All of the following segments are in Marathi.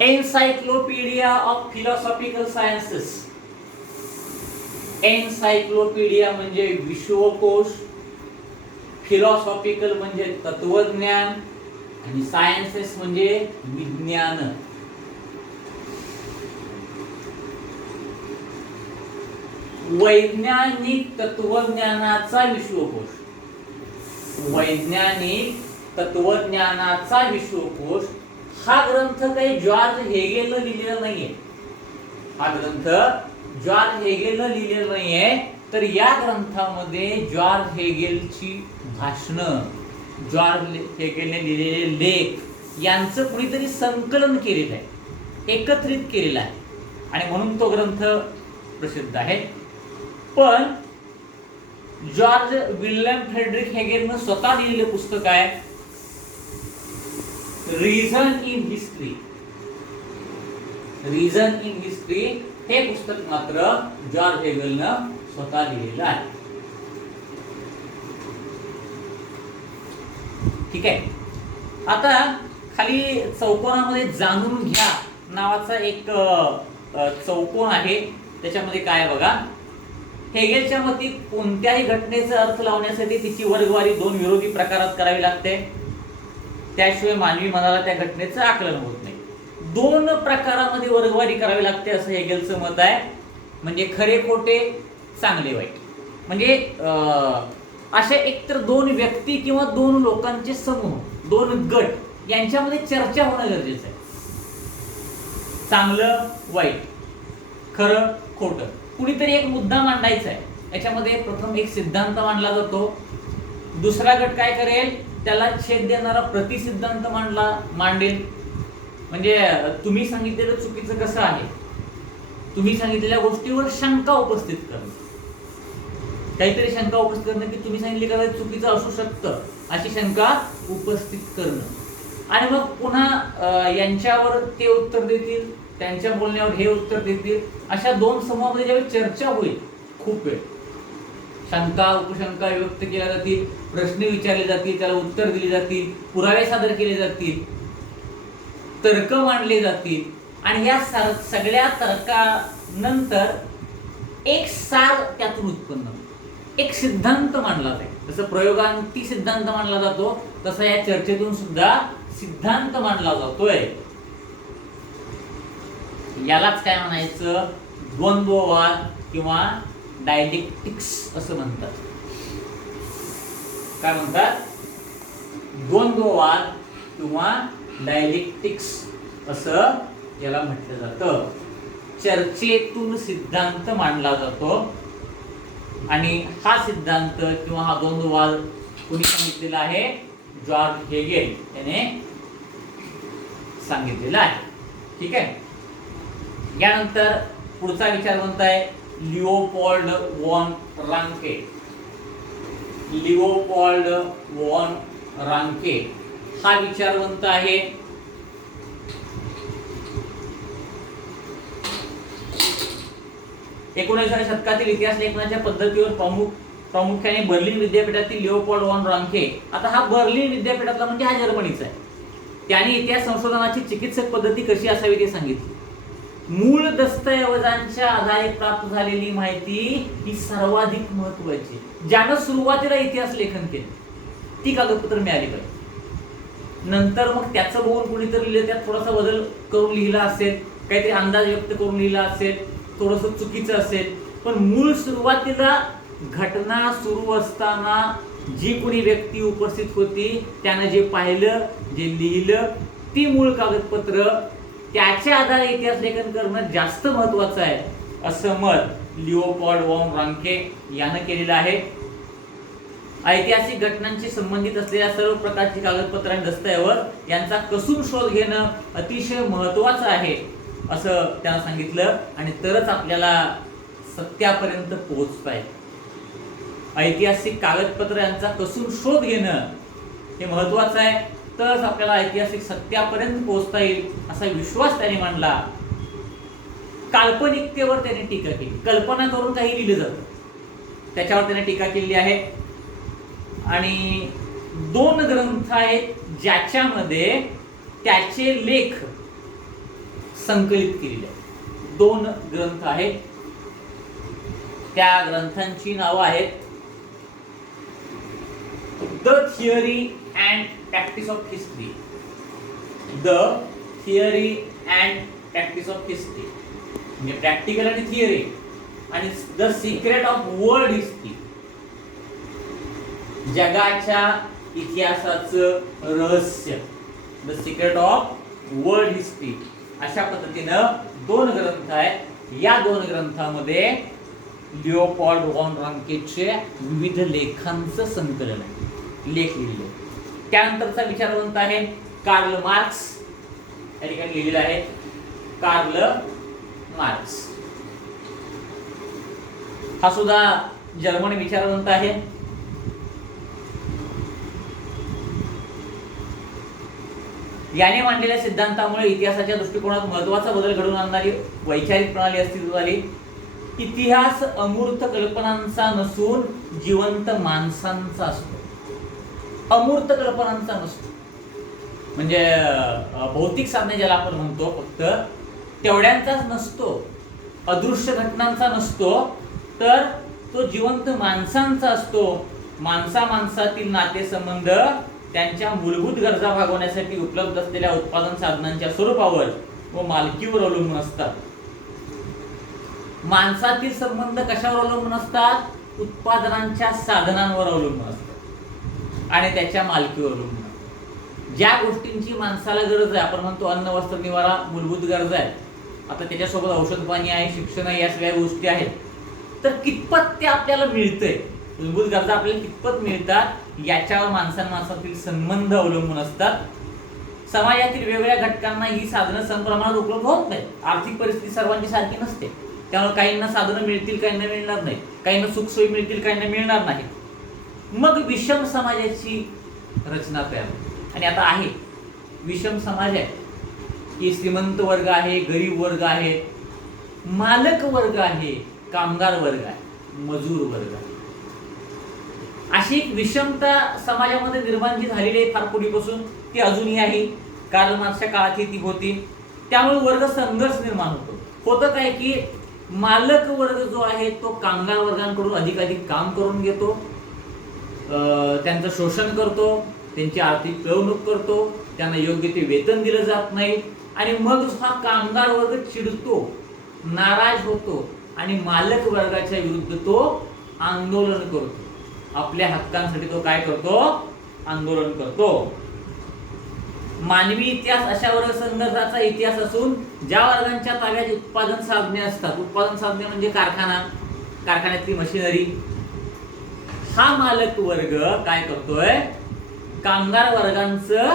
एनसायक्लोपीडिया ऑफ फिलॉसॉफिकल सायन्सेस. एनसायक्लोपीडिया म्हणजे विश्वकोश, फिलॉसॉफिकल म्हणजे तत्वज्ञान आणि सायन्सेस म्हणजे विज्ञान. वैज्ञानिक तत्वज्ञानाचा विश्वकोश. वैज्ञानिक तत्वज्ञानाचा विश्वकोश हा ग्रंथ काही जॉर्ज हेगेलनं लिहिलेला नाहीये. हा ग्रंथ जॉर्ज हेगेलनं लिहिलेला नाहीये, तर या ग्रंथामध्ये जॉर्ज हेगेलची भाषणं, जॉर्ज हेगेलने लिहिलेले लेख यांचं कुणीतरी संकलन केलेलं आहे, एकत्रित केलेलं आहे आणि म्हणून तो ग्रंथ प्रसिद्ध आहे. पण जॉर्ज विल्यम फ्रेडरिक हेगेलनं स्वतः लिहिलेलं पुस्तक आहे reason in history. Reason in history हे पुस्तक मात्र जॉर्ज हेगेलनं स्वतः लिहिलेलं आहे. ठीक आहे. आता खाली चौकोनामध्ये जाणून घ्या नावाचा एक चौकोन आहे. त्याच्यामध्ये काय आहे बघा. हेगेलच्या मते कोणत्याही घटनेचा अर्थ लावण्यासाठी तिची वर्गवारी दोन विरोधी प्रकारात करावी लागते, त्याशिवाय मानवी मनाला त्या घटनेचं आकलन होत नाही. दोन प्रकारामध्ये वर्गवारी करावी लागते असं हेगेलचं मत आहे. म्हणजे खरे खोटे, चांगले वाईट. म्हणजे अशा एकतर दोन व्यक्ती किंवा दोन लोकांचे समूह, दोन गट यांच्यामध्ये चर्चा होणं गरजेचं आहे. चांगलं वाईट, खरं खोटं, कुणीतरी एक मुद्दा मांडायचा आहे. याच्यामध्ये प्रथम एक सिद्धांत मांडला जातो. दुसरा गट काय करेल, त्याला छेद देणारा प्रतिसिद्धांत मांडेल. म्हणजे तुम्ही सांगितलेलं चुकीचं कसं आहे, तुम्ही सांगितलेल्या गोष्टीवर शंका उपस्थित करणं, काहीतरी शंका उपस्थित करणं की तुम्ही सांगितले का चुकीचं असू शकतं अशी शंका उपस्थित करणं. आणि मग पुन्हा यांच्यावर ते उत्तर देतील, त्यांच्या बोलण्यावर हे उत्तर देतील. अशा दोन समूहामध्ये ज्यावेळी चर्चा होईल, खूप वेळ शंका उपशंका व्यक्त केल्या जातील, प्रश्न विचारले जातील, त्याला उत्तर दिली जातील, पुरावे सादर केले जातील, तर्क मांडले जातील आणि या सगळ्या तर्कानंतर एक सार त्यातून उत्पन्न, एक सिद्धांत मांडला जाईल. जसं प्रयोगांती सिद्धांत मांडला जातो तसा या चर्चेतून सुद्धा सिद्धांत मांडला जातोय. यालाच काय म्हणायचं, द्वंद्ववाद किंवा डायलेक्टिक्स असं म्हणतात. काय म्हणतात, द्वंद्ववाद किंवा डायलेक्टिक्स असं याला म्हटलं जातं. चर्चेतून सिद्धांत मांडला जातो आणि हा सिद्धांत किंवा हा द्वंद्ववाद कोणी सांगितलेला आहे, जॉर्ज हेगेल याने सांगितलेला आहे. ठीक आहे. यानंतर पुढचा विचारवंत आहे लिओपोल्ड वॉन रांके. लिओपोल्ड वॉन रांके हा विचारवंत आहे. एकोणिसाव्या शतकातील इतिहास लेखनाच्या पद्धतीवर प्रामुख्याने बर्लिन विद्यापीठातील लिओपोल्ड वॉन रांके. आता हा बर्लिन विद्यापीठातला म्हणजे हा जर्मनीचा आहे. त्याने इतिहास संशोधनाची चिकित्सक पद्धती कशी असावी ते सांगितले. मूळ दस्तऐवजांच्या आधारे प्राप्त झालेली माहिती ही सर्वाधिक महत्वाची. ज्यानं सुरुवातीला इतिहास लेखन केलं ती कागदपत्र मिळाली पाहिजे. नंतर मग त्याचं बघून कुणीतरी लिहिलं, त्यात थोडासा बदल करून लिहिला असेल, काहीतरी अंदाज व्यक्त करून लिहिला असेल, थोडंसं चुकीचं असेल, पण मूळ सुरुवातीला घटना सुरू असताना जी कोणी व्यक्ती उपस्थित होती त्यानं जे पाहिलं, जे लिहिलं, ती मूळ कागदपत्र, त्याच्या आधारे इतिहास लेखन करणं जास्त महत्वाचं आहे असं मत लिओपोल्ड वॉन रांके यानं केलेलं आहे. ऐतिहासिक घटनांशी संबंधित असलेल्या सर्व प्रकारची कागदपत्र आणि दस्तऐवज यांचा कसून शोध घेणं अतिशय महत्वाचं आहे असं त्यानं सांगितलं आणि तरच आपल्याला सत्यापर्यंत पोहोचता येईल. ऐतिहासिक कागदपत्र यांचा कसून शोध घेणं हे महत्वाचं आहे, तरच आपल्याला ऐतिहासिक सत्यापर्यंत पोहोचता येईल असा विश्वास त्याने मांडला. काल्पनिकतेवर त्याने टीका केली. कल्पना करून काही लिहिलं जातं त्याच्यावर त्याने टीका केली आहे. आणि दोन ग्रंथ आहेत ज्याच्यामध्ये त्याचे लेख संकलित केलेले आहे. 2 ग्रंथ आहेत. त्या ग्रंथांची नावं आहेत the theory and practice of history. The theory and practice of history म्हणजे प्रॅक्टिकल आणि थिअरी, आणि the secret of world history, जगाच्या इतिहासाचं रहस्य. The secret of world history अशा पद्धतीनं 2 ग्रंथ आहेत. या 2 ग्रंथामध्ये लिओपोल्ड वॉन रांकेचे विविध लेखांचं संकलन आहे, लेख लिहिले. त्यानंतरचा विचारवंत आहे कार्ल मार्क्स. या ठिकाणी लिहिलेलं आहे कार्ल मार्क्स. हा सुद्धा जर्मन विचारवंत आहे. याने मांडलेल्या सिद्धांतामुळे इतिहासाच्या दृष्टिकोनात महत्त्वाचा बदल घडवून आणणारी वैचारिक प्रणाली अस्तित्वात आली. इतिहास अमूर्त कल्पनांचा नसून जिवंत माणसांचा असतो. अमूर्त कल्पनांचा नसतो म्हणजे भौतिक साधने ज्याला आपण म्हणतो फक्त तेवढ्यांचाच नसतो, अदृश्य घटनांचा नसतो, तर तो जिवंत माणसांचा असतो. माणसातील नातेसंबंध त्यांच्या मूलभूत गरजा भागवण्यासाठी उपलब्ध असलेल्या उत्पादन साधनांच्या स्वरूपावर व मालकीवर अवलंबून असतात. माणसातील संबंध कशावर अवलंबून असतात? उत्पादनांच्या साधनांवर अवलंबून असतात आणि त्याच्या मालकीवर अवलंबून. ज्या गोष्टींची माणसाला गरज आहे, आपण म्हणतो अन्न वस्त्र निवारा मूलभूत गरज आहे, आता त्याच्यासोबत औषध पाणी आहे, शिक्षण आहे, या सगळ्या गोष्टी आहेत, तर कितपत ते आपल्याला मिळतंय, मूलभूत गरजा आपल्याला कितपत मिळतात, याच्यावर माणसातील संबंध अवलंबून असतात. समाजातील वेगवेगळ्या घटकांना ही साधनं समप्रमाणात उपलब्ध होत नाही. आर्थिक परिस्थिती सर्वांची सारखी नसते, त्यामुळे काहींना साधनं मिळतील, काहींना मिळणार नाही, काहींना सुखसोयी मिळतील, काहींना मिळणार नाही. मग विषम समाजाची रचना तयार होते. आणि आता आहे विषम समाज आहे की श्रीमंत वर्ग आहे, गरीब वर्ग आहे, मालक वर्ग आहे, कामगार वर्ग आहे, मजूर वर्ग आहे. अशी एक विषमता समाजामध्ये निर्माण जी झालेली आहे फार पूर्वीपासून, ती अजूनही आहे. कार्ल मार्क्सच्या काळात ती होती. त्यामुळे वर्ग संघर्ष निर्माण होतो. होतं काय की मालक वर्ग जो आहे तो कामगार वर्गांकडून अधिकाधिक काम करून घेतो, त्यांचं शोषण करतो, त्यांची आर्थिक पिळवणूक करतो, त्यांना योग्य ते वेतन दिलं जात नाही, आणि मग हा कामगार वर्ग चिडतो, नाराज होतो आणि मालक वर्गाच्या विरुद्ध तो आंदोलन करतो. आपल्या हक्कांसाठी तो काय करतो? आंदोलन करतो. मानवी इतिहास अशा वर्ग संघर्षाचा इतिहास असून ज्या वर्गांच्या ताब्यात उत्पादन साधने असतात, उत्पादन साधने म्हणजे कारखाना, कारखान्यातली मशिनरी, हा मालक वर्ग काय करतोय? कामगार वर्गांचं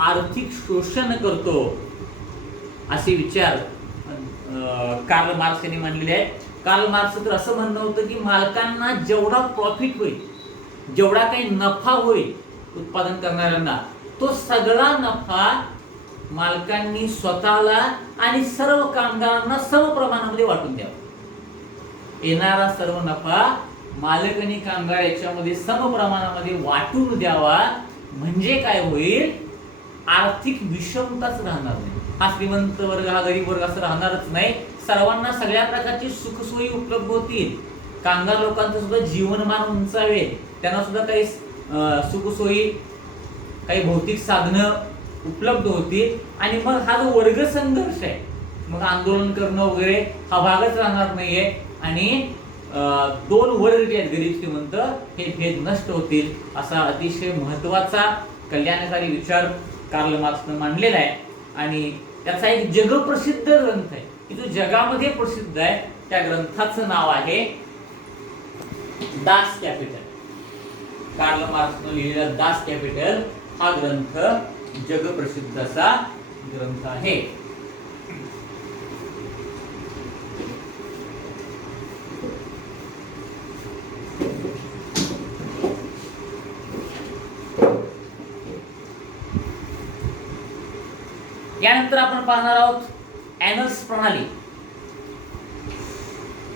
आर्थिक शोषण करतो. असे विचार कार्ल मार्क्स यांनी मांडलेले आहेत. कार्ल मार्क्स तर असं म्हणणं होतं की मालकांना जेवढा प्रॉफिट होईल, जेवढा काही नफा होईल उत्पादन करणाऱ्यांना, तो सगळा नफा मालकांनी स्वतःला आणि सर्व कामगारांना समप्रमाणामध्ये वाटून द्यावा. येणारा सर्व नफा मालक आणि कामगार याच्यामध्ये समप्रमाणामध्ये वाटून द्यावा. म्हणजे काय होईल? आर्थिक विषमताच राहणार नाही. हा श्रीमंत वर्ग, हा गरीब वर्ग असं राहणारच नाही. सर्वांना सगळ्या प्रकारची सुखसोयी उपलब्ध होतील. कामगार लोकांचं सुद्धा जीवनमान उंचावेल, त्यांना सुद्धा काही सुखसोयी, काही भौतिक साधनं उपलब्ध होतील. आणि मग हा जो वर्ग संघर्ष आहे, मग आंदोलन करणं वगैरे हा भागच राहणार नाहीये. आणि 2 वर्ग जे आहेत, गरीब श्रीमंत, हे भेद नष्ट होतील. असा अतिशय महत्वाचा कल्याणकारी विचार कार्ल मार्क्सनं मांडलेला आहे. आणि त्याचा एक जगप्रसिद्ध ग्रंथ आहे की जो जगामध्ये प्रसिद्ध आहे. त्या ग्रंथाचं नाव आहे दास कॅपिटल. कार्ल मार्क्सनं लिहिलेला दास कॅपिटल हा ग्रंथ जगप्रसिद्ध असा ग्रंथ आहे. यानंतर आपण पाहणार आहोत ॲनल्स प्रणाली.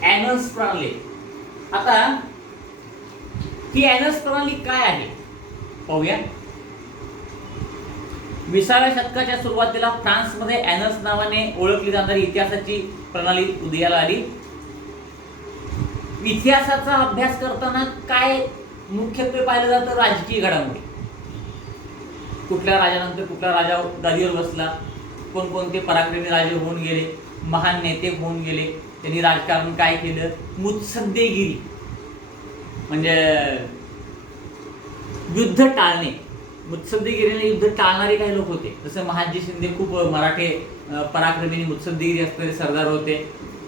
ॲनल्स प्रणाली. आता ही ॲनल्स प्रणाली काय आहे पाहूया. 20व्या शतकाच्या सुरुवातीला फ्रान्समध्ये ॲनल्स नावाने ओळखली जाणारी इतिहासाची प्रणाली उदयाला आली. इतिहासाचा अभ्यास करताना काय मुख्यत्वे पाहिलं जातं? राजकीय घडामोडी. कुठल्या राजानंतर कुठला राजा गादीवर बसला, कोणकोणते पराक्रमी राजे होऊन गेले, महान नेते होऊन गेले, त्यांनी राजकारण काय केलं, मुत्सद्देगिरी म्हणजे युद्ध टाळणे. मुत्सद्देगिरीने युद्ध टाळणारे काही लोक होते, जसं महादजी शिंदे खूप मराठे पराक्रमी मुत्सद्देगिरी असणारे सरदार होते.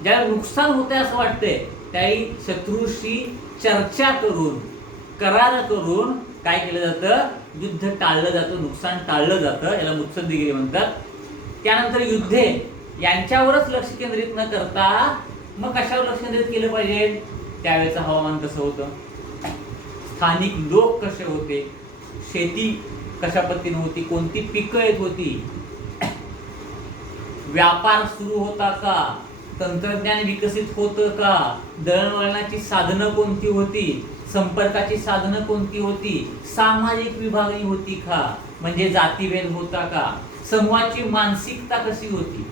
ज्याला नुकसान होते असं वाटतंय त्याही शत्रूशी चर्चा करून, करार करून काय केलं जातं? युद्ध टाळलं जातं, नुकसान टाळलं जातं. याला मुत्सद्देगिरी म्हणतात. त्यानंतर युद्धे यांच्यावरच लक्ष केंद्रित न करता मग कशावर लक्ष केंद्रित केलं पाहिजे? त्यावेळेचं हवामान कसं होतं, स्थानिक लोक कसे होते, शेती कशा पद्धतीने होती, कोणती पिकं येत होती, व्यापार सुरू होता का, तंत्रज्ञान विकसित होतं का, दळणवळणाची साधनं कोणती होती, संपर्काची साधनं कोणती होती, सामाजिक विभागणी होती का, म्हणजे जातीभेद होता का, समूहाची मानसिकता कशी होती,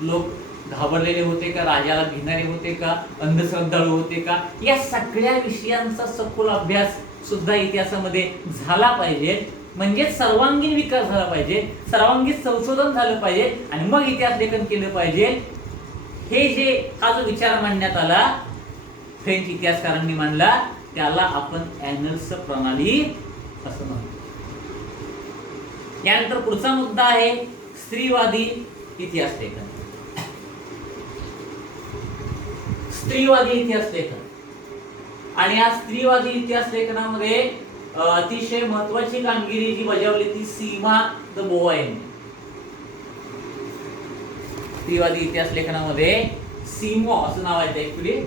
लोक घाबरलेले होते का, राजाला भिणारे होते का, अंधश्रद्धाळू होते का, या सगळ्या विषयांचा सखोल अभ्यास सुद्धा इतिहासामध्ये झाला पाहिजे. म्हणजे सर्वांगीण विकास झाला पाहिजे, सर्वांगीण संशोधन झालं पाहिजे आणि मग इतिहास लेखन केलं पाहिजे. हे जे हा जो विचार मांडण्यात आला, फ्रेंच इतिहासकारांनी मांडला, त्याला आपण ॲनल्स प्रणाली असं म्हणतो. यानंतर पुढचा मुद्दा आहे स्त्रीवादी इतिहास लेखन. स्त्रीवादी इतिहास लेखन आणि या स्त्रीवादी इतिहास लेखनामध्ये अतिशय महत्वाची कामगिरी जी बजावली ती सीमा द बोव्हा यांनी. स्त्रीवादी इतिहास लेखनामध्ये सीमो असं नाव आहे ऍक्च्युली.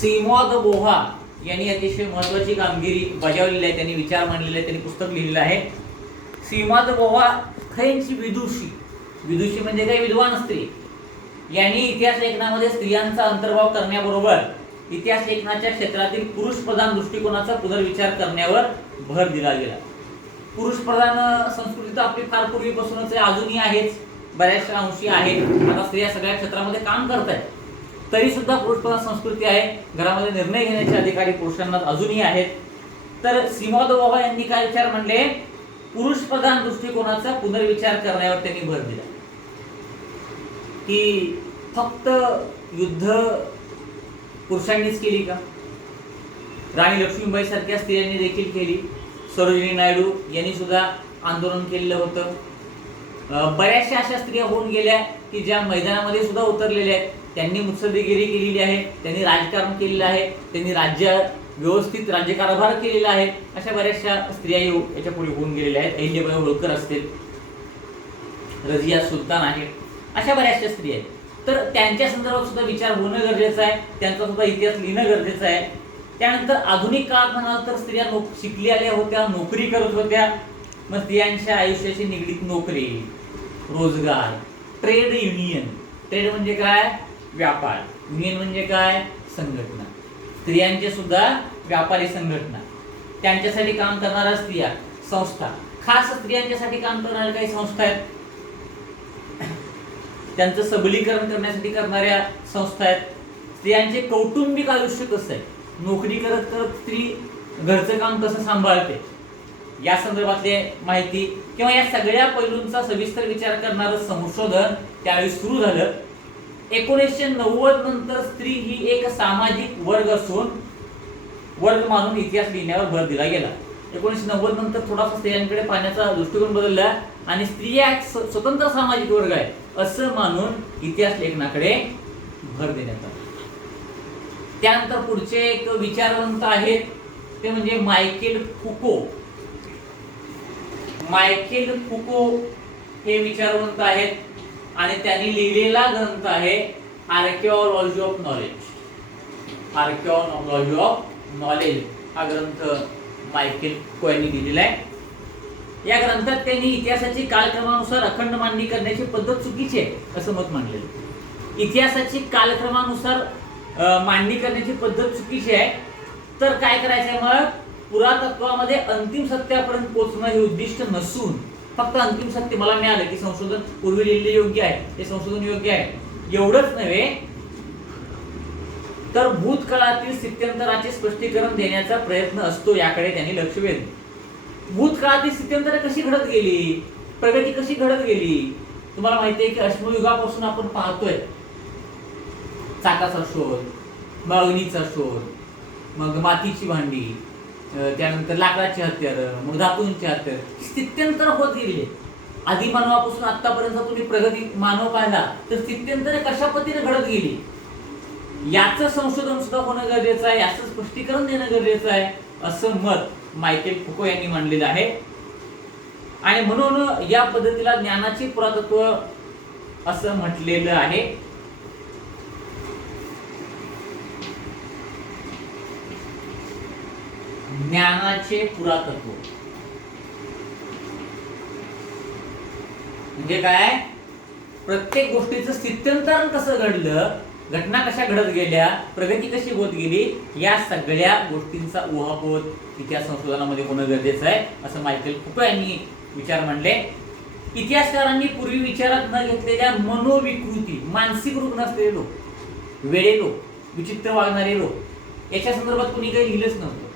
सीमो द बोव्हा यांनी अतिशय महत्वाची कामगिरी बजावलेली आहे. त्यांनी विचार मांडलेले आहे, त्यांनी पुस्तक लिहिलेलं आहे. सीमा द बोव्हा फ्रेंच विदुषी, विदुषी म्हणजे काय, विद्वान स्त्री, यांनी इतिहास लेखनामध्ये स्त्रियांचा अंतर्भाव करण्याबरोबर इतिहास लेखनाच्या क्षेत्रातील पुरुष प्रधान दृष्टिकोनाचा पुनर्विचार करण्यावर भर दिला गेला. पुरुष प्रधान संस्कृती तर आपली फार पूर्वीपासूनच आहे, अजूनही आहेच, बऱ्याचशा अंशी आहे. आता स्त्रिया सगळ्या क्षेत्रामध्ये काम करत आहेत, तरी सुद्धा पुरुष प्रधान संस्कृती आहे. घरामध्ये निर्णय घेण्याचे अधिकारी पुरुषांना अजूनही आहेत. तर सीमा द बोव्हा यांनी काय विचार म्हणले? पुरुष प्रधान दृष्टिकोनाचा पुनर्विचार करण्यावर त्यांनी भर दिला की फक्त युद्ध पुरुषांनीच केली का? राणी लक्ष्मीबाई सारख्या स्त्रियांनी देखील केली. सरोजिनी नायडू यांनी सुद्धा आंदोलन केलेलं होतं. बऱ्याचशा अशा स्त्रिया होऊन गेल्या की ज्या मैदानामध्ये सुद्धा उतरलेल्या आहेत. त्यांनी मुत्सद्देगिरी केलेली आहे, त्यांनी राजकारण केलेलं आहे, त्यांनी व्यवस्थित राज्यकारभार केलेला आहे. अशा बऱ्याचशा स्त्रिया याच्या पुढे होऊन गेलेल्या आहेत. अहिल्याबाई होळकर असतील, रजिया सुलतान आहे, अशा बऱ्याचशा स्त्रिया आहेत. तर त्यांच्या संदर्भात सुद्धा विचार होणं गरजेचं आहे, त्यांचा सुद्धा इतिहास लिहिणं गरजेचं आहे. त्यानंतर आधुनिक काळात म्हणाल तर स्त्रिया शिकलेल्या होत्या, नोकरी करत होत्या. मग स्त्रियांच्या आयुष्याशी निगडीत नोकरी, रोजगार, ट्रेड युनियन. ट्रेड म्हणजे काय? व्यापार. युनियन म्हणजे काय? संघटना. स्त्रियांचे सुद्धा व्यापारी संघटना, त्यांच्यासाठी काम करणाऱ्या स्त्रिया, संस्था, खास स्त्रियांच्यासाठी काम करणाऱ्या काही संस्था आहेत, त्यांचं सबलीकरण करण्यासाठी करणाऱ्या संस्था आहेत. स्त्रियांचे कौटुंबिक आयुष्य कसं आहे, नोकरी करत करत स्त्री घरचं काम कसं सांभाळते, या संदर्भातली माहिती किंवा या सगळ्या पैलूंचा सविस्तर विचार करणारं संशोधन त्यावेळी सुरू झालं. 1990 नंतर स्त्री ही एक सामाजिक वर्ग असून वर्ग मानून इतिहास लिहिण्यावर भर दिला गेला. 1990 नंतर थोडासा स्त्रियांकडे पाहण्याचा दृष्टिकोन बदलला आणि स्त्रिया एक स्वतंत्र सामाजिक वर्ग आहे असं मानून इतिहास लेखनाकडे भर देण्यात आला. त्यानंतर पुढचे एक विचारवंत आहेत ते म्हणजे मायकेल फुको. मायकेल फुको हे विचारवंत आहेत आणि त्यांनी लिहिलेला ग्रंथ आहे archaeology of knowledge. Archaeology of knowledge हा ग्रंथ मायकेल फुको यांनी लिहिलेला आहे. या ग्रंथात त्यांनी इतिहासाची कालक्रमानुसार अखंड मांडणी करण्याची पद्धत चुकीची आहे असं मत मांडलेलं. इतिहासाची कालक्रमानुसार मांडणी करण्याची पद्धत चुकीची आहे. तर काय करायचंय? मग पुरातत्वामध्ये अंतिम सत्यापर्यंत पोहोचणं हे उद्दिष्ट नसून फक्त अंतिम सत्य मला मिळालं की संशोधन पूर्वी लिहिलेले योग्य आहे, हे संशोधन योग्य आहे एवढंच नव्हे तर भूतकाळातील स्थित्यंतराचे स्पष्टीकरण देण्याचा प्रयत्न असतो, याकडे त्यांनी लक्ष वेधले। भूतकाळातील स्थित्यंतर कशी घडत गेली, प्रगती कशी घडत गेली, तुम्हाला माहिती आहे की अश्मयुगापासून आपण पाहतोय चाकाचा शोध, मग अग्नीचा शोध, मग मातीची भांडी, त्यानंतर लाकडाची हत्यारं, मग धातूंची हत्यारं, स्थित्यंतर होत गेले। आदिमानवापासून आतापर्यंत तुम्ही प्रगती मानव पाहिला तर स्थित्यंतर कशा पद्धतीने घडत गेली याचं संशोधन सुद्धा होणं गरजेचं आहे, याचं स्पष्टीकरण देणं गरजेचं आहे, असं मत मायकेल फुको यांनी मांडलेलं आहे। आणि म्हणून या पद्धतीला ज्ञानाचे पुरातत्व असं म्हटलेलं आहे। ज्ञानाचे पुरातत्व म्हणजे काय, प्रत्येक गोष्टीचं स्थित्यंतरण कसं घडलं, घटना कशा घडत गेल्या, प्रगती कशी होत गेली, या सगळ्या गोष्टींचा उहापोह इतिहास संशोधनामध्ये होणं गरजेचं आहे, असं मायकेल फुको यांनी विचार मांडले। इतिहासकारांनी पूर्वी विचारात न घेतलेल्या मनोविकृती, मानसिक रुग्ण असलेले लोक, वेडे लोक, विचित्र वागणारे लोक, याच्या संदर्भात कोणी काही लिहिलंच नव्हतं।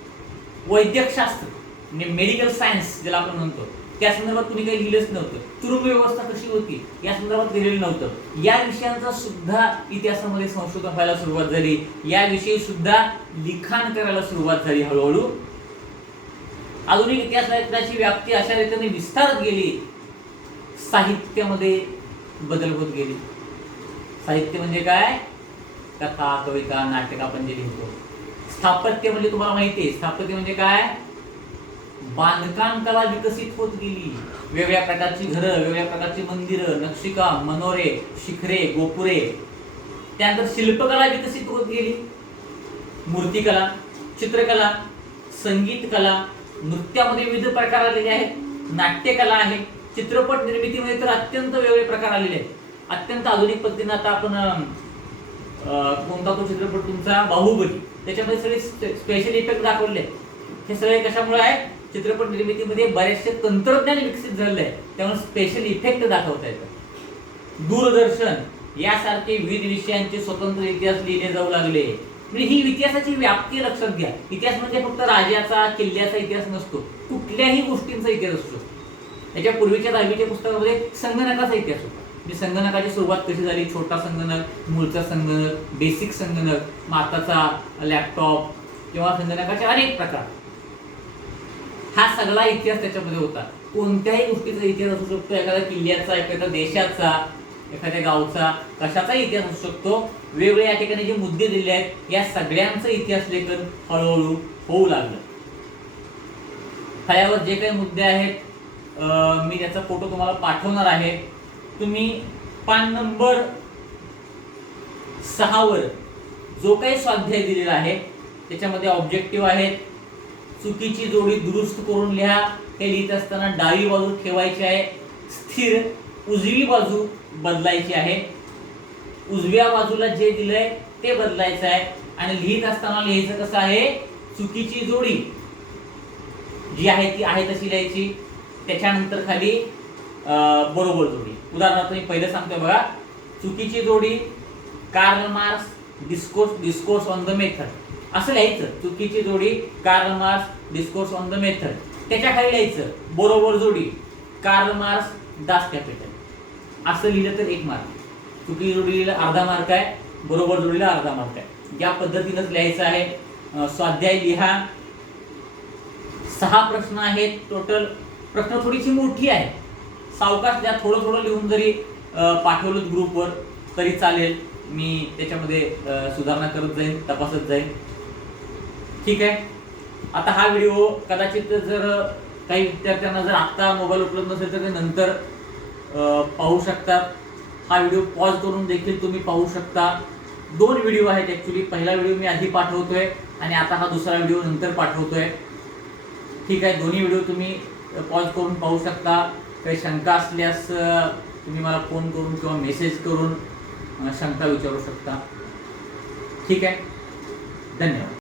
वैद्यकशास्त्र म्हणजे मेडिकल सायन्स ज्याला आपण म्हणतो त्या संदर्भात कुणी काही लिहिलंच नव्हतं। तुरुंग व्यवस्था कशी होती या संदर्भात लिहिलेलं नव्हतं। या विषयांचा सुद्धा इतिहासामध्ये संशोधन व्हायला सुरुवात झाली, याविषयी सुद्धा लिखाण करायला सुरुवात झाली हळूहळू। आधुनिक इतिहासाची व्याप्ती अशा रीतीने विस्तारत गेली, साहित्यामध्ये बदल होत गेले। साहित्य म्हणजे काय, कथा, कविता, नाटक आपण जे लिहितो। स्थापत्य म्हणजे तुम्हाला माहिती आहे, स्थापत्य म्हणजे काय, बांधकाम कला विकसित होत गेली, वेगवेगळ्या प्रकारची घरं, वेगवेगळ्या प्रकारची मंदिरं, नक्षीकाम, मनोरे, शिखरे, गोपुरे। त्यानंतर शिल्पकला विकसित होत गेली, मूर्तिकला, चित्रकला, संगीत कला, नृत्यामध्ये विविध प्रकार आलेले आहेत, नाट्यकला आहे, चित्रपट निर्मितीमध्ये तर अत्यंत वेगवेगळे प्रकार आलेले आहेत। अत्यंत आधुनिक पद्धतीने आता आपण कोणता तो चित्रपट तुमचा बाहुबली, त्याच्यामध्ये सगळे स्पेशल इफेक्ट दाखवले आहेत। हे सगळे कशामुळे आहे, चित्रपट निर्मितीमध्ये बरेचसे तंत्रज्ञान विकसित झालेलं आहे, त्यामुळे स्पेशल इफेक्ट दाखवता येतात। दूरदर्शन यासारखे विविध विषयांचे स्वतंत्र इतिहास लिहिले जाऊ लागले। म्हणजे ही इतिहासाची व्याप्ती लक्षात घ्या। इतिहास म्हणजे फक्त राजाचा, किल्ल्याचा इतिहास नसतो, कुठल्याही गोष्टींचा इतिहास असतो। याच्या पूर्वीच्या 10वीच्या पुस्तकामध्ये संगणकाचा इतिहास होता, म्हणजे संगणकाची सुरुवात कशी झाली, छोटा संगणक, मूळचा संगणक, बेसिक संगणक, मग आताचा लॅपटॉप किंवा संगणकाचे अनेक प्रकार, हा सगळा इतिहास त्याच्यामध्ये होता। कोणत्याही गोष्टीचा इतिहास असू शकतो, एखाद्या किल्ल्याचा, एखाद्या देशाचा, एखाद्या गावचा, कशाचा इतिहास असू शकतो। वेगवेगळे या ठिकाणी जे मुद्दे दिले आहेत या सगळ्यांचं इतिहास लेखन हळूहळू होऊ लागलं। फळ्यावर जे काही मुद्दे आहेत मी त्याचा फोटो तुम्हाला पाठवणार आहे। तुम्ही पान नंबर 6 वर जो काही स्वाध्याय दिलेला आहे त्याच्यामध्ये ऑब्जेक्टिव्ह आहेत, चुकीची जोडी दुरुस्त करून लिहा। हे लिहित असताना डावी बाजू ठेवायची आहे स्थिर, उजवी बाजू बदलायची आहे, उजव्या बाजूला जे दिलंय ते बदलायचं आहे। आणि लिहित असताना लिहायचं कसं आहे, चुकीची जोडी जी आहे ती आहे तशी लिहायची, त्याच्यानंतर खाली बरोबर जोडी। उदाहरणार्थ मी पहिलं सांगतोय बघा, चुकीची जोडी Karl Marx discourse on the method असं लिहायचं। चुकीची जोडी Karl Marx discourse on the method, त्याच्या खाली लिहायचं बरोबर जोडी कार्ल मार्क्स दास कॅपिटल असं लिहिलं तर 1 मार्क। चुकीची जोडी लिहिलं अर्धा मार्क आहे, बरोबर जोडीला अर्धा मार्क आहे। या पद्धतीनेच लिहायचं आहे। स्वाध्याय लिहा, 6 प्रश्न आहेत टोटल। प्रश्न थोडीशी मोठी आहे, सावकाश द्या, थोडं थोडं लिहून जरी पाठवलं ग्रुपवर तरी चालेल, मी त्याच्यामध्ये सुधारणा करत जाईन, तपासत जाईन, ठीक आहे। आता हा व्हिडिओ कदाचित जर काही विद्यार्थ्यांना जर आत्ता मोबाईल उपलब्ध नसेल तर ते नंतर पाहू शकतात। हा व्हिडिओ पॉज करून देखील तुम्ही पाहू शकता। 2 व्हिडिओ आहेत ॲक्च्युली, पहिला व्हिडिओ मी आधी पाठवतोय आणि आता हा दुसरा व्हिडिओ नंतर पाठवतोय, ठीक आहे। दोन्ही व्हिडिओ तुम्ही पॉज करून पाहू शकता। काही शंका असल्यास तुम्ही मला फोन करून किंवा मेसेज करून शंका विचारू शकता, ठीक आहे। धन्यवाद।